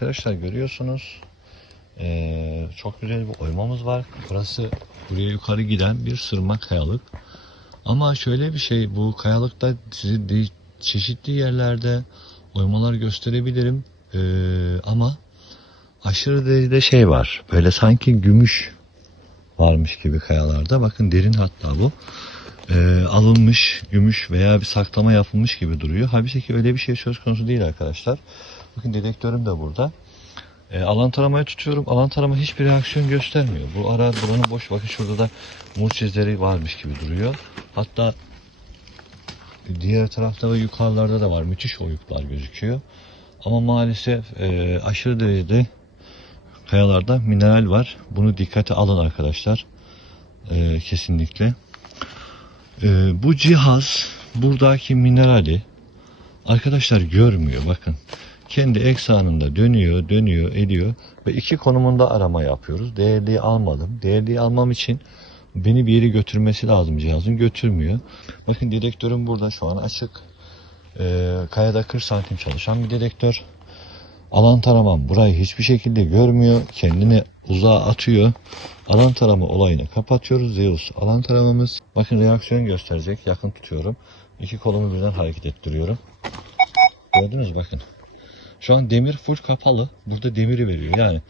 Arkadaşlar görüyorsunuz eee, çok güzel bir oymamız var. Burası buraya yukarı giden bir sırma kayalık. Ama şöyle bir şey bu kayalıkta size de- çeşitli yerlerde oymalar gösterebilirim. Eee, ama aşırı derecede şey var. Böyle sanki gümüş varmış gibi kayalarda. Bakın derin hatta bu. Eee, alınmış gümüş veya bir saklama yapılmış gibi duruyor. Halbuki ki öyle bir şey söz konusu değil arkadaşlar. Bakın dedektörüm de burada. E, alan taramayı tutuyorum. Alan tarama hiçbir reaksiyon göstermiyor. Bu ara buranın boş. Bakın şurada da murç izleri varmış gibi duruyor. Hatta diğer tarafta ve yukarılarda da var. Müthiş oyuklar gözüküyor. Ama maalesef e, aşırı derecede kayalarda mineral var. Bunu dikkate alın arkadaşlar. E, kesinlikle. E, bu cihaz buradaki minerali arkadaşlar görmüyor. Bakın kendi eksanında dönüyor, dönüyor, ediyor ve iki konumunda arama yapıyoruz. Değerliyi almadım. Değerliyi almam için beni bir yere götürmesi lazım cihazın. Götürmüyor. Bakın dedektörüm burada şu an açık. Ee, kayada 40 santim çalışan bir dedektör. Alan taramam burayı hiçbir şekilde görmüyor. Kendini uzağa atıyor. Alan tarama olayını kapatıyoruz. Zeus alan taramamız. Bakın reaksiyon gösterecek. Yakın tutuyorum. İki kolumu birden hareket ettiriyorum. Gördünüz bakın. Şu an demir full kapalı. Burada demiri veriyor. Yani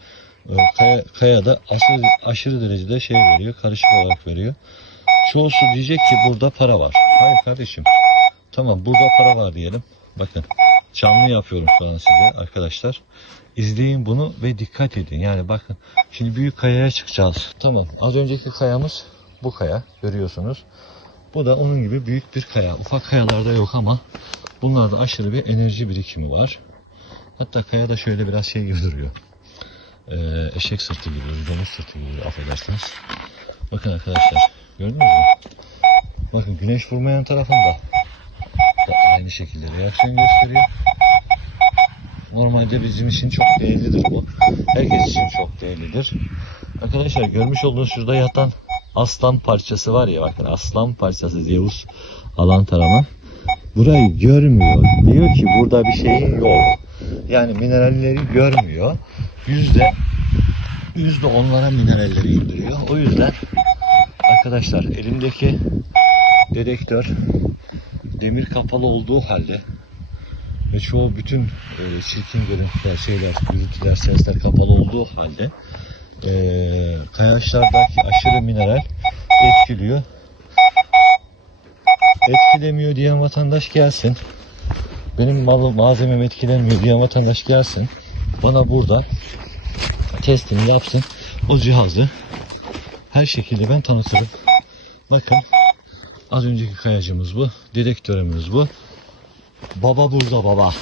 e, kaya, kayada aşırı, aşırı derecede şey veriyor. Karışık olarak veriyor. Çoğusu diyecek ki burada para var. Hayır kardeşim. Tamam burada para var diyelim. Bakın canlı yapıyorum şu an size arkadaşlar. İzleyin bunu ve dikkat edin. Yani bakın şimdi büyük kayaya çıkacağız. Tamam az önceki kayamız bu kaya görüyorsunuz. Bu da onun gibi büyük bir kaya. Ufak kayalarda yok ama bunlarda aşırı bir enerji birikimi var. Hatta kaya da şöyle biraz şey gibi duruyor. Ee, eşek sırtı gibi, domuz sırtı gibi affedersiniz. Bakın arkadaşlar gördünüz mü? Bakın güneş vurmayan tarafında da aynı şekilde reaksiyon gösteriyor. Normalde bizim için çok değerlidir bu. Herkes için çok değerlidir. Arkadaşlar görmüş olduğunuz şurada yatan aslan parçası var ya bakın aslan parçası Zeus alan tarama. Burayı görmüyor. Diyor ki burada bir şey yok. Yani mineralleri görmüyor. Yüzde yüzde onlara mineralleri indiriyor. O yüzden arkadaşlar elimdeki dedektör demir kapalı olduğu halde ve çoğu bütün e, çirkin görüntüler, şeyler, gürültüler, sesler kapalı olduğu halde e, kayaçlardaki aşırı mineral etkiliyor. Etkilemiyor diyen vatandaş gelsin. Benim malı malzemem etkilenmiyor diyen vatandaş gelsin. Bana burada testini yapsın. O cihazı her şekilde ben tanıtırım. Bakın az önceki kayacımız bu. Dedektörümüz bu. Baba burada baba.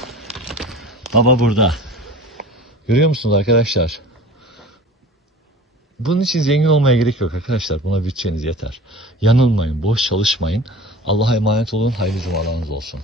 Baba burada. Görüyor musunuz arkadaşlar? Bunun için zengin olmaya gerek yok arkadaşlar. Buna bütçeniz yeter. Yanılmayın, boş çalışmayın. Allah'a emanet olun. Hayırlı cumalarınız olsun.